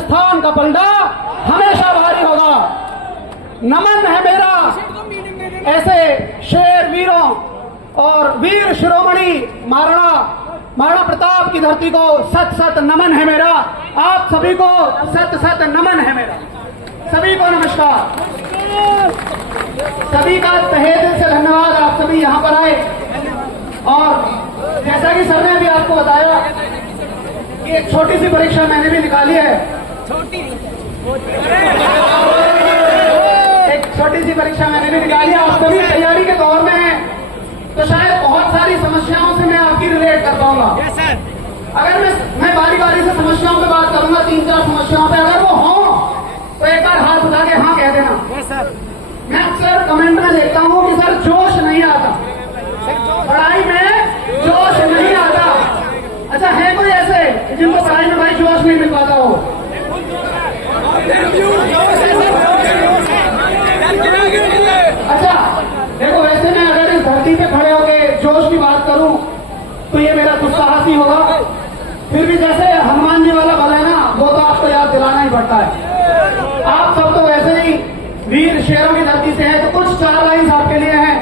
पाकिस्तान का पलड़ा हमेशा भारी होगा। नमन है मेरा ऐसे शेर वीरों और वीर शिरोमणि महाराणा प्रताप की धरती को सत सत नमन है मेरा। आप सभी को सत सत नमन है मेरा। सभी को नमस्कार। सभी का तहे दिल से धन्यवाद। आप सभी यहाँ पर आए और जैसा कि सर ने भी आपको बताया कि एक छोटी सी परीक्षा मैंने भी निकाली है। एक छोटी सी परीक्षा मैंने भी निकाली है। आप सभी तैयारी के दौर में हैं तो शायद बहुत सारी समस्याओं से मैं आपकी रिलेट कर पाऊंगा। अगर मैं बारी बारी से समस्याओं पे बात करूंगा, 3-4 समस्याओं पे, अगर वो हो तो एक बार हाथ उठा के हाँ कह देना। मैं अक्सर कमेंट में देखता हूँ कि सर जोश नहीं आता, पढ़ाई में जोश नहीं आता। अच्छा, है कोई ऐसे जिनको पढ़ाई में भाई जोश नहीं मिल पाता हो? अच्छा देखो, वैसे मैं अगर इस धरती पे खड़े होके जोश की बात करूं तो ये मेरा दुस्साहस ही होगा। फिर भी जैसे हनुमान जी वाला बल है ना, वो तो आपको याद दिलाना ही पड़ता है। आप सब तो वैसे ही वीर शेरों की धरती से हैं, तो कुछ 4 लाइन आपके लिए हैं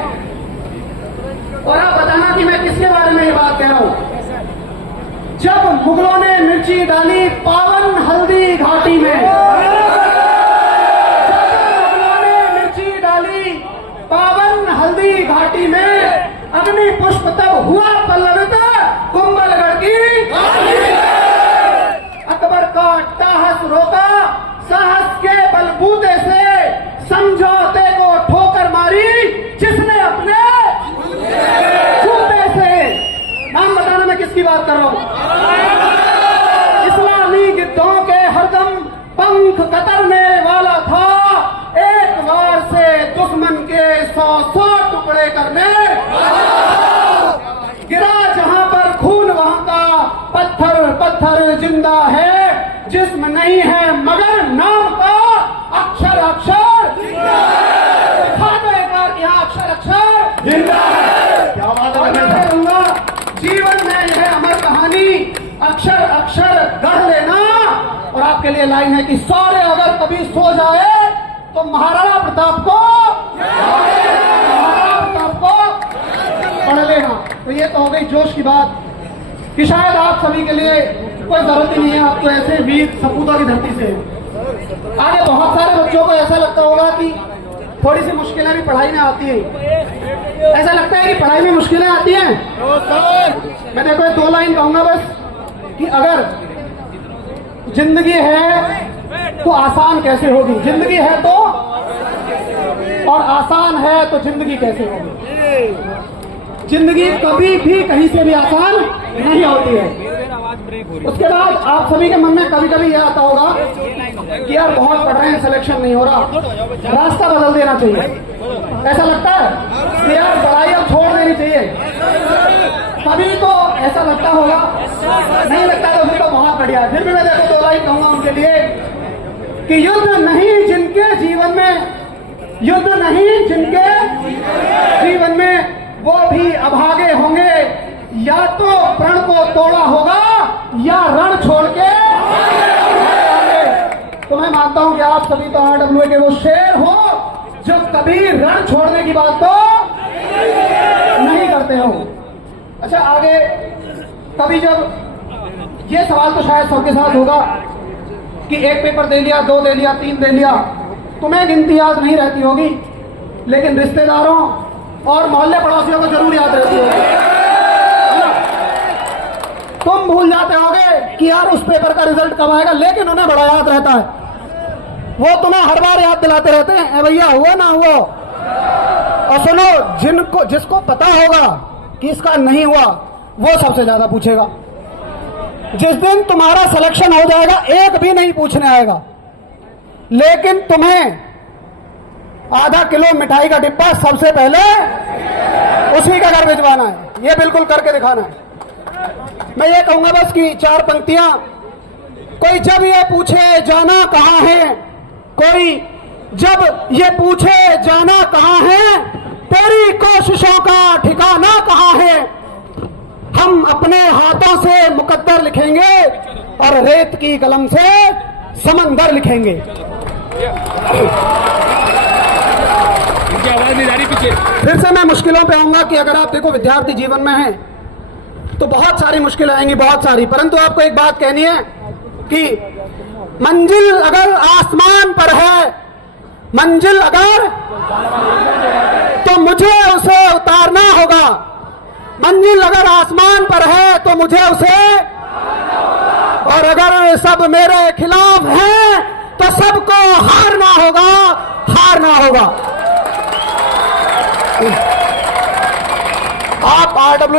और आप बताना कि मैं किसके बारे में ये बात कह रहा हूं। जब मुगलों ने मिर्ची डाली पावन हल्दी घाटी में, पावन हल्दी घाटी में, अग्नि पुष्प तब हुआ पल्लवित कुंभलगढ़ की। अकबर का अट्टहास रोका, साहस के बलबूते से समझौते को ठोकर मारी जिसने अपने जूते से। नाम बताना मैं किसकी बात कर रहा हूं। इस्लामी गिद्धों के हरदम पंख कतरने वाला था, एक बार से दुश्मन के 100 टुकड़े करने। गिरा जहां पर खून वहां का पत्थर पत्थर जिंदा है, जिस्म नहीं है मगर नाम का अक्षर अक्षर दिखा दो एक बार कि हाँ अक्षर अक्षर जिंदा है। क्या बात है। जीवन में यह अमर कहानी अक्षर अक्षर गढ़ लेना। और आपके लिए लाइन है कि सौर्य अगर कभी सो जाए तो महाराणा प्रताप को पढ़ लेना। तो ये तो हो गई जोश की बात कि शायद आप सभी के लिए कोई जरूरत ही नहीं है, आपको ऐसे वीर सपूतों की धरती से। आगे बहुत सारे बच्चों को ऐसा लगता होगा कि थोड़ी सी मुश्किलें भी पढ़ाई में आती है। ऐसा लगता है कि पढ़ाई में मुश्किलें आती हैं। मैं देखो 2 लाइन कहूंगा बस कि अगर जिंदगी है तो आसान कैसे होगी, जिंदगी है तो, और आसान है तो जिंदगी कैसे होगी। जिंदगी कभी भी कहीं से भी आसान नहीं होती है। उसके बाद आप सभी के मन में कभी कभी यह आता होगा कि यार बहुत पढ़ रहे हैं, सिलेक्शन नहीं हो रहा, रास्ता बदल देना चाहिए। ऐसा लगता है कि यार पढ़ाई अब छोड़ देनी चाहिए। सभी को ऐसा लगता होगा, नहीं लगता तो फिर तो बहुत बढ़िया। फिर भी मैं देखो 2 लाइन कहूंगा उनके लिए कि युद्ध नहीं जिनके जीवन में, युद्ध नहीं जिनके जीवन में, वो भी अभागे होंगे। या तो प्रण को तोड़ा होगा या रण छोड़ के। तो मैं मानता हूं कि आप सभी तो RWA के वो शेर हो जो कभी रण छोड़ने की बात तो नहीं करते हो। अच्छा, आगे कभी जब ये सवाल तो शायद सबके साथ होगा कि एक पेपर दे लिया, 2 दे लिया, 3 दे लिया, तुम्हें गिनती याद नहीं रहती होगी, लेकिन रिश्तेदारों और मोहल्ले पड़ोसियों को जरूर याद रहती होगी। तुम भूल जाते होगे कि यार उस पेपर का रिजल्ट कब आएगा, लेकिन उन्हें बड़ा याद रहता है। वो तुम्हें हर बार याद दिलाते रहते हैं, भैया हुआ ना हुआ। और सुनो, जिसको पता होगा कि इसका नहीं हुआ वो सबसे ज्यादा पूछेगा। जिस दिन तुम्हारा सिलेक्शन हो जाएगा एक भी नहीं पूछने आएगा, लेकिन तुम्हें आधा किलो मिठाई का डिब्बा सबसे पहले उसी का घर भिजवाना है। ये बिल्कुल करके दिखाना है। मैं ये कहूंगा बस कि 4 पंक्तियां। कोई जब ये पूछे जाना कहां है, कोई जब ये पूछे जाना कहां है, तेरी कोशिशों का ठिकाना कहां है। हम अपने हाथों से मुकद्दर लिखेंगे और रेत की कलम से समंदर लिखेंगे। इनकी आवाज नहीं जा रही पीछे। फिर से मैं मुश्किलों पे आऊंगा कि अगर आप देखो विद्यार्थी जीवन में हैं तो बहुत सारी मुश्किलें आएंगी, बहुत सारी, परंतु आपको एक बात कहनी है कि मंजिल अगर आसमान पर है, मंजिल अगर, तो मुझे उसे उतारना होगा। मंजिल अगर आसमान पर है तो मुझे उसे, और अगर सब मेरे खिलाफ हैं तो सबको हारना होगा, हारना होगा। आप RWA